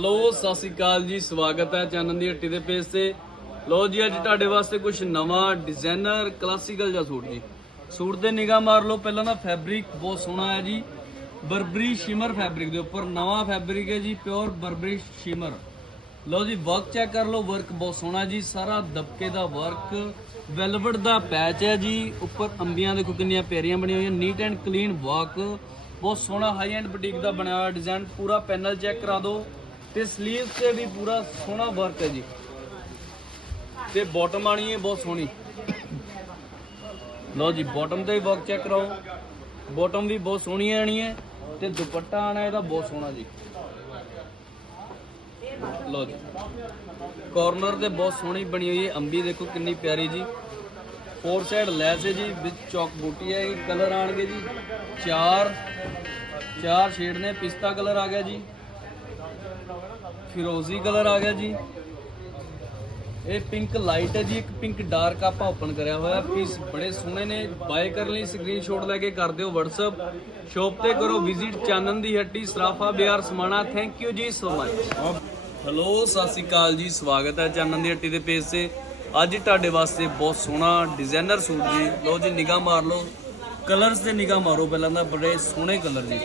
Hello, ਸਤਿ ਸ਼੍ਰੀ ਅਕਾਲ ਜੀ, ਸਵਾਗਤ ਹੈ ਚੰਨਨ ਦੀ ਹੱਟੀ ਦੇ ਪੇਜ ਤੇ। ਲੋ ਜੀ, ਅੱਜ ਤੁਹਾਡੇ ਵਾਸਤੇ ਕੁਝ ਨਵਾਂ ਡਿਜ਼ਾਈਨਰ ਕਲਾਸੀਕਲ ਜਿਹਾ ਸੂਟ ਜੀ। ਸੂਟ ਦੇ ਨਿਗਾਹ ਮਾਰ ਲਓ, ਪਹਿਲਾਂ ਦਾ ਫੈਬਰਿਕ ਬਹੁਤ ਸੋਹਣਾ ਹੈ ਜੀ। ਬਰਬਰੀ ਸ਼ਿਮਰ ਫੈਬਰਿਕ ਦੇ ਉੱਪਰ, ਨਵਾਂ ਫੈਬਰਿਕ ਹੈ ਜੀ ਪਿਓਰ ਬਰਬਰੀ ਸ਼ਿਮਰ ਲਓ ਜੀ ਵਰਕ ਚੈੱਕ ਕਰ ਲਓ ਵਰਕ ਬਹੁਤ ਸੋਹਣਾ ਜੀ, ਸਾਰਾ ਦਬਕੇ ਦਾ ਵਰਕ ਵੈਲਵਟ ਦਾ ਪੈਚ ਹੈ ਜੀ, ਉੱਪਰ ਅੰਬੀਆਂ ਦੇਖੋ ਕਿੰਨੀਆਂ ਪਿਆਰੀਆਂ ਬਣੀਆਂ ਹੋਈਆਂ ਨੀਟ ਐਂਡ ਕਲੀਨ ਵਰਕ ਬਹੁਤ ਸੋਹਣਾ ਹਾਈ ਐਂਡ ਬੁਟੀਕ ਦਾ ਬਣਿਆ ਹੋਇਆ ਡਿਜ਼ਾਈਨ ਪੂਰਾ ਪੈਨਲ ਚੈੱਕ ਕਰਾ ਦਿਓ। ਤੇ ਸਲੀਵ ਤੇ ਵੀ ਪੂਰਾ ਸੋਹਣਾ ਵਰਕ ਹੈ ਜੀ। ਤੇ ਬਾਟਮ ਆਣੀ ਹੈ ਬਹੁਤ ਸੋਹਣੀ। ਲਓ ਜੀ ਬਾਟਮ ਤੇ ਵੀ ਵਰਕ ਚੈੱਕ ਕਰਾਓ। ਬਾਟਮ ਵੀ ਬਹੁਤ ਸੋਹਣੀ ਆਣੀ ਹੈ ਤੇ ਦੁਪੱਟਾ ਆਣਾ ਇਹਦਾ ਬਹੁਤ ਸੋਹਣਾ ਜੀ। ਲਓ ਜੀ ਕਾਰਨਰ ਤੇ ਬਹੁਤ ਸੋਹਣੀ ਬਣੀ ਹੋਈ ਹੈ। ਅੰਬੀ ਦੇਖੋ ਕਿੰਨੀ ਪਿਆਰੀ ਜੀ। ਫੋਰ ਸਾਈਡ ਲੈਸ ਹੈ ਜੀ, ਵਿੱਚ ਚੌਕ ਬੂਟੀ ਹੈ, ਇਹ ਕਲਰ ਆਣਗੇ ਜੀ। ਚਾਰ ਚਾਰ ਸ਼ੇਡ ਨੇ, ਪਿਸਤਾ ਕਲਰ ਆ ਗਿਆ ਜੀ। ਫਿਰੋਜ਼ੀ ਕਲਰ ਆ ਗਿਆ ਜੀ। ਇਹ ਪਿੰਕ ਲਾਈਟ ਹੈ ਜੀ, ਇੱਕ ਪਿੰਕ ਡਾਰਕ ਆਪਾਂ ਓਪਨ ਕਰਿਆ ਹੋਇਆ। ਪੀਸ ਬੜੇ ਸੋਹਣੇ ਨੇ, ਬਾਏ ਕਰਨ ਲਈ ਸਕਰੀਨਸ਼ਾਟ ਲੈ ਕੇ ਕਰ ਦਿਓ WhatsApp ਸ਼ੋਪ ਤੇ ਕਰੋ ਵਿਜ਼ਿਟ ਚਾਨਣ ਦੀ ਹੱਟੀ, ਸਰਾਫਾ ਬਿਆਰ ਸਮਾਣਾ। ਥੈਂਕ ਯੂ ਜੀ ਸੋ ਮਚ ਹੈਲੋ ਸਤਿ ਸ਼੍ਰੀ ਅਕਾਲ ਜੀ, ਸਵਾਗਤ ਹੈ ਚਾਨਣ ਦੀ ਹੱਟੀ ਦੇ ਪੇਜ ਤੇ। ਅੱਜ ਤੁਹਾਡੇ ਵਾਸਤੇ ਬਹੁਤ ਸੋਹਣਾ ਡਿਜ਼ਾਈਨਰ ਸੂਟ ਜੀ। ਲਓ ਜੀ, ਨਿਗਾਹ ਮਾਰ ਲਓ। ਕਲਰਸ ਤੇ ਨਿਗਾਹ ਮਾਰੋ ਪਹਿਲਾਂ ਤਾਂ, ਬੜੇ ਸੋਹਣੇ ਕਲਰ ਜੀ।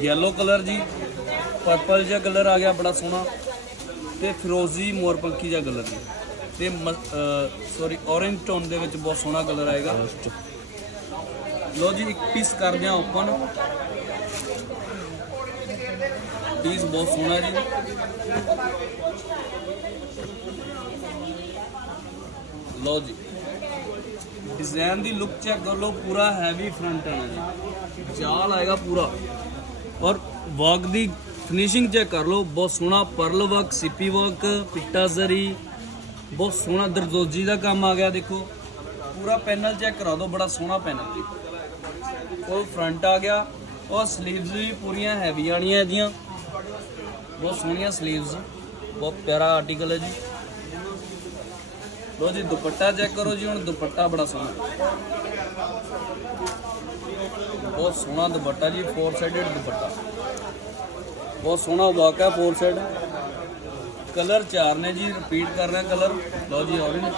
ਯੈਲੋ ਕਲਰ ਜੀ। ਪਰਪਲ ਜਿਹਾ ਕਲਰ ਆ ਗਿਆ, ਬੜਾ ਸੋਹਣਾ। ਤੇ ਫਿਰੋਜ਼ੀ ਮੋਰਪੰਖੀ ਜਿਹਾ ਕਲਰ ਜੀ ਤੇ ਸੌਰੀ orange ਟੋਨ ਦੇ ਵਿੱਚ ਬਹੁਤ ਸੋਹਣਾ ਕਲਰ ਆਏਗਾ। ਲੋ ਜੀ, ਇੱਕ ਪੀਸ ਕਰਦੇ ਆ ਓਪਨ ਪੀਸ ਬਹੁਤ ਸੋਹਣਾ ਜੀ। ਲੋ ਜੀ। ਡਿਜ਼ਾਈਨ ਦੀ ਲੁੱਕ ਚੈੱਕ ਕਰ ਲਓ, ਪੂਰਾ ਹੈਵੀ ਫਰੰਟ ਆਣਾ ਜੀ। ਚਾਲ ਆਏਗਾ ਪੂਰਾ। ਔਰ ਵਰਕ ਦੀ ਫਿਨਿਸ਼ਿੰਗ ਚੈੱਕ ਕਰ ਲਓ। ਬਹੁਤ ਸੋਹਣਾ ਪਰਲ ਵਰਕ ਸਿੱਪੀ ਵਰਕ ਪਿੱਟਾ ਜ਼ਰੀ। ਬਹੁਤ ਸੋਹਣਾ ਦਰਦੋਜੀ ਦਾ ਕੰਮ ਆ ਗਿਆ, ਦੇਖੋ। ਪੂਰਾ ਪੈਨਲ ਚੈੱਕ ਕਰਾ ਦਿਓ, ਬੜਾ ਸੋਹਣਾ ਪੈਨਲ ਜੀ। ਉਹ ਫਰੰਟ ਆ ਗਿਆ। ਉਹ ਸਲੀਵਸ ਵੀ ਪੂਰੀਆਂ ਹੈਵੀ ਆਣੀਆਂ ਇਹਦੀਆਂ। ਬਹੁਤ ਸੋਹਣੀਆਂ ਸਲੀਵਸ ਬਹੁਤ ਪਿਆਰਾ ਆਰਟੀਕਲ ਹੈ ਜੀ। ਲੋ ਜੀ, ਦੁਪੱਟਾ ਚੈੱਕ ਕਰੋ ਜੀ, ਹੁਣ ਦੁਪੱਟਾ ਬੜਾ ਸੋਹਣਾ। ਬਹੁਤ ਸੋਹਣਾ ਦੁਪੱਟਾ ਜੀ ਫੋਰ ਸਾਈਡਡ ਦੁਪੱਟਾ। ਬਹੁਤ ਸੋਹਣਾ ਵਾਕ ਹੈ ਫੋਰ ਸਾਈਡ ਕਲਰ ਚਾਰ ਨੇ ਜੀ ਰਿਪੀਟ ਕਰ ਰਹੇ ਕਲਰ। ਲਓ ਜੀ, orange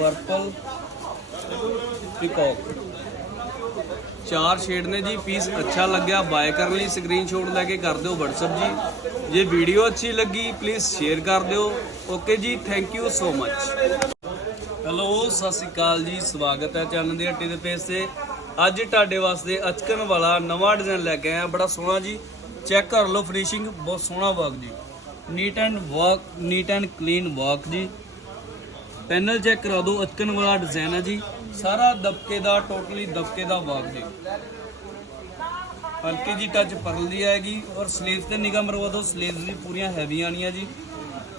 ਪਰਪਲ ਪਿਕੌਕ ਚਾਰ ਸ਼ੇਡ ਨੇ ਜੀ ਪੀਸ ਅੱਛਾ ਲੱਗਿਆ। ਬਾਏ ਕਰਨ ਲਈ ਸਕਰੀਨਸ਼ਾਟ ਲੈ ਕੇ ਕਰ ਦਿਓ WhatsApp ਜੀ। ਜੇ ਵੀਡੀਓ ਅੱਛੀ ਲੱਗੀ ਪਲੀਜ਼ ਸ਼ੇਅਰ ਕਰ ਦਿਓ। ਓਕੇ ਜੀ thank you so much hello ਸਤਿ ਸ਼੍ਰੀ ਅਕਾਲ ਜੀ। ਸਵਾਗਤ ਹੈ ਚੈਨਲ ਦੀ ਹੱਟੀ ਦੇ ਪੇਜ ਤੇ। ਅੱਜ ਤੁਹਾਡੇ ਵਾਸਤੇ ਅਚਕਨ ਵਾਲਾ ਨਵਾਂ ਡਿਜ਼ਾਈਨ ਲੈ ਕੇ ਆਇਆ, ਬੜਾ ਸੋਹਣਾ ਜੀ। ਚੈੱਕ ਕਰ ਲਓ ਫਿਨਿਸ਼ਿੰਗ ਬਹੁਤ ਸੋਹਣਾ ਵਰਕ ਜੀ। Neat and work neat and clean work ਜੀ। ਪੈਨਲ ਚੈੱਕ ਕਰਾ ਦਿਓ, ਅਚਕਨ ਵਾਲਾ ਡਿਜ਼ਾਈਨ ਹੈ ਜੀ। ਸਾਰਾ ਦਬਕੇ ਦਾ ਟੋਟਲੀ ਦਬਕੇ ਦਾ ਵਰਕ ਜੀ। ਹਲਕੀ ਜੀ ਟੱਚ ਪਰਲ ਦੀ ਆਏਗੀ ਔਰ ਸਲੀਵਸ ਤੇ ਨਿਗਮ ਰਵਾ ਦਿਓ ਸਲੀਵਸ ਵੀ ਪੂਰੀਆਂ ਹੈਵੀ ਆਣੀਆਂ ਜੀ।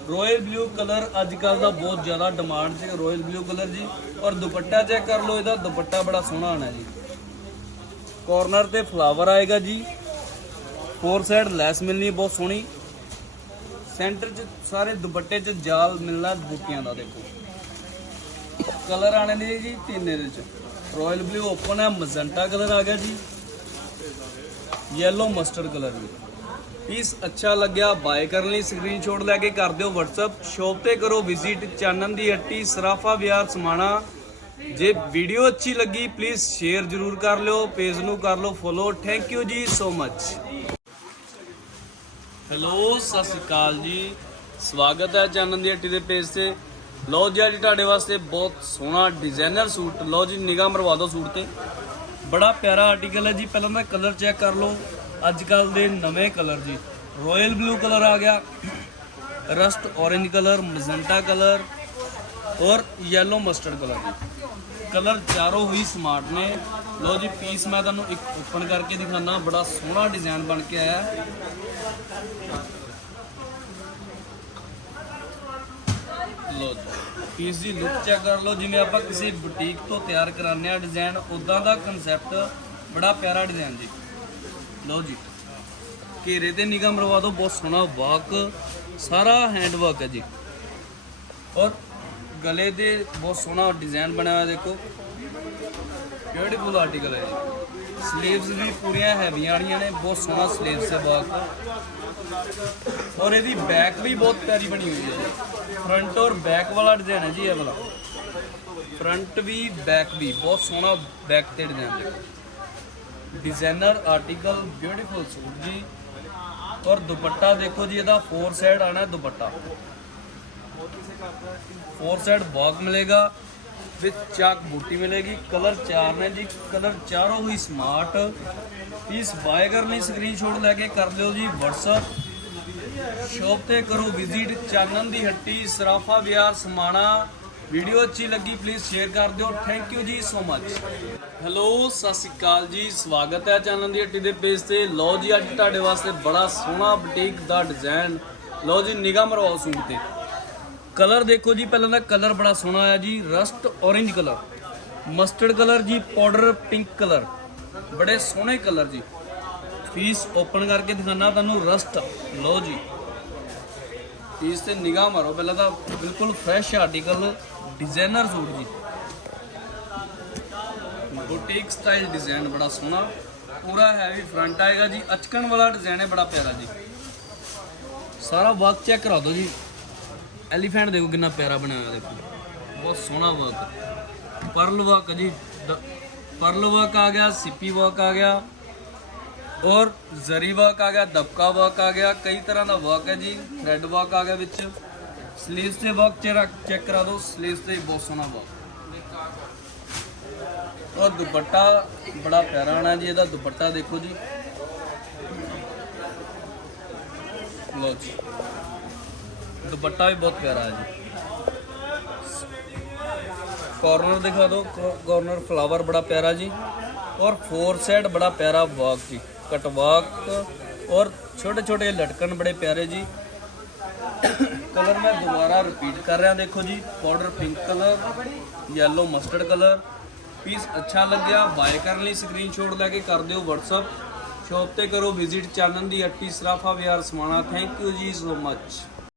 ਰਾਇਲ ਬਲੂ ਕਲਰ ਅੱਜ ਕੱਲ ਦਾ ਬਹੁਤ ਜ਼ਿਆਦਾ ਡਿਮਾਂਡ ਤੇ ਰਾਇਲ ਬਲੂ ਕਲਰ ਜੀ। ਔਰ ਦੁਪੱਟਾ ਚੈੱਕ ਕਰ ਲਓ, ਇਹਦਾ ਦੁਪੱਟਾ ਬੜਾ ਸੋਹਣਾ ਆਣਾ ਜੀ। ਕਾਰਨਰ ਤੇ ਫਲਾਵਰ ਆਏਗਾ ਜੀ। ਫੋਰ ਸਾਈਡ ਲੈਸ ਮਿਲਣੀ ਹੈ, ਬਹੁਤ ਸੋਹਣੀ। ਸੈਂਟਰ 'ਚ ਸਾਰੇ ਦੁਪੱਟੇ 'ਚ ਜਾਲ ਮਿਲਣਾ ਬੂਟੀਆਂ ਦਾ, ਦੇਖੋ। ਕਲਰ ਆਣੇ ਨੇ ਜੀ ਤਿੰਨੇ ਇਹਦੇ 'ਚ। ਰਾਇਲ ਬਲੂ ਓਪਨ ਹੈ ਮਜ਼ੰਟਾ ਕਲਰ ਆ ਗਿਆ ਜੀ। ਯੈਲੋ ਮਸਟਰਡ ਕਲਰ ਵੀ। ਪੀਸ ਅੱਛਾ ਲੱਗਿਆ ਬਾਏ ਕਰਨ ਲਈ ਸਕਰੀਨਸ਼ਾਟ ਲੈ ਕੇ ਕਰ ਦਿਓ WhatsApp ਸ਼ੋਪ ਤੇ ਕਰੋ ਵਿਜ਼ਿਟ ਚਾਨਣ ਦੀ ਹੱਟੀ, ਸਰਾਫਾ ਵਿਆਰ ਸਮਾਣਾ। ਜੇ ਵੀਡੀਓ ਅੱਛੀ ਲੱਗੀ ਪਲੀਜ਼ ਸ਼ੇਅਰ ਜ਼ਰੂਰ ਕਰ ਲਿਓ ਪੇਜ ਨੂੰ ਕਰ ਲਓ ਫੋਲੋ ਥੈਂਕ ਯੂ ਜੀ ਸੋ ਮੱਚ ਹੈਲੋ ਸਤਿ ਸ਼੍ਰੀ ਅਕਾਲ ਜੀ। ਸਵਾਗਤ ਹੈ ਚਾਨਨ ਦੀ ਹੱਟੀ ਦੇ ਪੇਜ ਤੇ। ਲਓ ਜੀ, ਅੱਜ ਤੁਹਾਡੇ ਵਾਸਤੇ ਬਹੁਤ ਸੋਹਣਾ ਡਿਜ਼ਾਈਨਰ ਸੂਟ ਲਓ ਜੀ, ਨਿਗਾਹ ਮਰਵਾ ਦਿਓ ਸੂਟ ਤੇ। ਬੜਾ ਪਿਆਰਾ ਆਰਟੀਕਲ ਹੈ ਜੀ, ਪਹਿਲਾਂ ਤਾਂ ਕਲਰ ਚੈੱਕ ਕਰ ਲਓ। ਅੱਜ ਕੱਲ ਦੇ ਨਵੇਂ ਕਲਰ ਜੀ। ਰਾਇਲ ਬਲੂ ਕਲਰ ਆ ਗਿਆ। Rust orange colour magenta colour ਔਰ ਯੈਲੋ ਮਸਟਰਡ ਕਲਰ ਜੀ। ਕਲਰ ਚਾਰੋਂ ਹੀ ਸਮਾਰਟ ਨੇ। ਲਓ ਜੀ ਪੀਸ ਮੈਂ ਤੁਹਾਨੂੰ ਇੱਕ ਓਪਨ ਕਰਕੇ ਦਿਖਾਣਾ ਬੜਾ ਸੋਹਣਾ ਡਿਜ਼ਾਈਨ ਬਣ ਕੇ ਆਇਆ। ਹੈ। ਲਓ ਜੀ ਪੀਸ ਦੀ ਲੁੱਕ ਚੈੱਕ ਕਰ ਲਓ। ਜਿਵੇਂ ਆਪਾਂ ਕਿਸੇ ਬੁਟੀਕ ਤੋਂ ਤਿਆਰ ਕਰਾਉਂਦੇ ਆ ਡਿਜ਼ਾਈਨ ਉਦਾਂ ਦਾ ਕਨਸੈਪਟ ਬੜਾ ਪਿਆਰਾ ਡਿਜ਼ਾਈਨ ਜੀ। ਲਓ ਜੀ, ਘੇਰੇ ਤੇ ਨਿਗਾਹ ਮਰਵਾ ਦਿਓ। ਬਹੁਤ ਸੋਹਣਾ ਵਾਕ ਸਾਰਾ ਹੈਂਡ ਵਰਕ ਹੈ ਜੀ। ਔਰ ਗਲੇ ਤੇ ਬਹੁਤ ਸੋਹਣਾ ਡਿਜ਼ਾਈਨ ਬਣਿਆ ਹੋਇਆ ਦੇਖੋ। ਬਿਊਟੀਫੁਲ ਆਰਟੀਕਲ ਹੈ ਜੀ। ਸਲੀਵਸ ਵੀ ਪੂਰੀਆਂ ਹੈਵੀਆਂ ਵਾਲੀਆਂ ਨੇ, ਬਹੁਤ ਸੋਹਣਾ ਸਲੀਵਸ ਹੈ ਵਰਕ ਔਰ ਇਹਦੀ ਬੈਕ ਵੀ ਬਹੁਤ ਪਿਆਰੀ ਬਣੀ ਹੋਈ ਹੈ ਫਰੰਟ ਔਰ ਬੈਕ ਵਾਲਾ ਡਿਜ਼ਾਈਨ ਹੈ ਜੀ ਇਹ ਵਾਲਾ। ਫਰੰਟ ਵੀ ਬੈਕ ਵੀ, ਬਹੁਤ ਸੋਹਣਾ ਬੈਕ ਤੇ ਡਿਜ਼ਾਈਨ ਹੈ। ਡਿਜ਼ਾਈਨਰ ਆਰਟੀਕਲ ਬਿਊਟੀਫੁਲ ਸੂਟ ਜੀ। ਔਰ ਦੁਪੱਟਾ ਦੇਖੋ ਜੀ, ਇਹਦਾ ਫੋਰ ਸਾਈਡ ਆਣਾ ਦੁਪੱਟਾ। ਫੋਰ ਸਾਈਡ ਬਾਗ ਮਿਲੇਗਾ ਵਿੱਚ ਚਾਕ ਬੂਟੀ ਮਿਲੇਗੀ। ਕਲਰ ਚਾਰ ਨੇ ਜੀ ਕਲਰ ਚਾਰੋਂ ਹੀ ਸਮਾਰਟ ਇਸ ਬਾਏ ਕਰਨ ਲਈ ਸਕਰੀਨਸ਼ਾਟ ਲੈ ਕੇ ਕਰ ਲਿਓ ਜੀ WhatsApp ਸ਼ੌਪ ਤੇ ਕਰੋ ਵਿਜ਼ਿਟ ਚਾਨਣ ਦੀ ਹੱਟੀ, ਸਰਾਫਾ ਬਿਆਰ ਸਮਾਣਾ। ਵੀਡੀਓ ਅੱਛੀ ਲੱਗੀ ਪਲੀਜ਼ ਸ਼ੇਅਰ ਕਰ ਦਿਓ। ਥੈਂਕ ਯੂ ਜੀ ਸੋ ਮਚ ਹੈਲੋ ਸਤਿ ਸ਼੍ਰੀ ਅਕਾਲ ਜੀ। ਸਵਾਗਤ ਹੈ ਚਾਨਣ ਦੀ ਹੱਟੀ ਦੇ ਪੇਜ ਤੇ। ਲਓ ਜੀ, ਅੱਜ ਤੁਹਾਡੇ ਵਾਸਤੇ ਬੜਾ ਸੋਹਣਾ ਬੁਟੀਕ ਦਾ ਡਿਜ਼ਾਈਨ ਲਓ ਜੀ, ਨਿਗਾਹ ਮਰਵਾਓ ਸੂਟ ਤੇ। ਕਲਰ ਦੇਖੋ ਜੀ, ਪਹਿਲਾਂ ਦਾ ਕਲਰ ਬੜਾ ਸੋਹਣਾ ਆ ਜੀ, rust orange colour. Mustard colour ਜੀ, ਪਾਊਡਰ ਪਿੰਕ ਕਲਰ। ਬੜੇ ਸੋਹਣੇ ਕਲਰ ਜੀ। ਪੀਸ ਓਪਨ ਕਰਕੇ ਦਿਖਾਣਾ ਤੁਹਾਨੂੰ, ਰਸਟ। ਲਓ ਜੀ। ਪੀਸ ਤੇ ਨਿਗਾਹ ਮਾਰੋ, ਪਹਿਲਾਂ ਤਾਂ ਬਿਲਕੁਲ ਫਰੈਸ਼ ਆਰਟੀਕਲ ਡਿਜ਼ਾਈਨਰ ਸੂਟ ਜੀ। ਬੁਟੀਕ ਸਟਾਈਲ ਡਿਜ਼ਾਈਨ ਬੜਾ ਸੋਹਣਾ। ਪੂਰਾ ਹੈਵੀ ਫਰੰਟ ਆਏਗਾ ਜੀ। ਅਚਕਣ ਵਾਲਾ ਡਿਜ਼ਾਈਨ ਹੈ, ਬੜਾ ਪਿਆਰਾ ਜੀ। ਸਾਰਾ ਵਰਕ ਚੈੱਕ ਕਰਾ ਦਿਓ ਜੀ। ਐਲੀਫੈਂਟ ਦੇਖੋ ਕਿੰਨਾ ਪਿਆਰਾ ਬਣਾਇਆ ਹੋਇਆ ਦੇਖੋ। ਬਹੁਤ ਸੋਹਣਾ ਵਰਕ ਪਰਲ ਵਰਕ ਜੀ ਪਰਲ ਵਰਕ ਆ ਗਿਆ ਸਿੱਪੀ ਵਰਕ ਆ ਗਿਆ। ਔਰ ਜ਼ਰੀ ਵਰਕ ਆ ਗਿਆ, ਦਬਕਾ ਵਰਕ ਆ ਗਿਆ, ਕਈ ਤਰ੍ਹਾਂ ਦਾ ਵਰਕ ਹੈ ਜੀ। ਥ੍ਰੈਡ ਵਰਕ ਆ ਗਿਆ ਵਿੱਚ। ਸਲੀਵਸ ਤੇ ਵਰਕ ਚੈੱਕ ਕਰਾ ਦਿਓ ਸਲੀਵਸ ਤੇ ਬਹੁਤ ਸੋਹਣਾ ਵਰਕ ਔਰ ਦੁਪੱਟਾ ਬੜਾ ਪਿਆਰਾ ਆਣਾ ਜੀ, ਇਹਦਾ ਦੁਪੱਟਾ ਦੇਖੋ ਜੀ। ਲੋ ਜੀ। ਦੁਪੱਟਾ ਵੀ ਬਹੁਤ ਪਿਆਰਾ ਹੈ ਜੀ। ਕਾਰਨਰ ਦਿਖਾ ਦਿਓ ਕਾਰਨਰ ਫਲਾਵਰ ਬੜਾ ਪਿਆਰਾ ਜੀ। ਔਰ ਫੋਰ ਸਾਈਡ ਬੜਾ ਪਿਆਰਾ ਵਰਕ ਜੀ। ਕਟ ਵਰਕ ਔਰ ਛੋਟੇ ਛੋਟੇ ਲਟਕਣ ਬੜੇ ਪਿਆਰੇ ਜੀ। ਕਲਰ ਮੈਂ ਦੁਬਾਰਾ ਰਿਪੀਟ ਕਰ ਰਿਹਾ, ਦੇਖੋ ਜੀ। Powder pink colour yellow mustard colour piece ਅੱਛਾ ਲੱਗਿਆ ਬਾਏ ਕਰਨ ਲਈ ਸਕਰੀਨਸ਼ਾਟ ਲੈ ਕੇ ਕਰ ਦਿਓ WhatsApp ਸ਼ੌਪ ਤੇ ਕਰੋ ਵਿਜ਼ਿਟ ਚਾਨਣ ਦੀ ਅੱਟੀ, ਸਰਾਫਾ ਵਿਹਾਰ ਸਮਾਣਾ। ਥੈਂਕ ਯੂ ਜੀ ਸੋ ਮੱਚ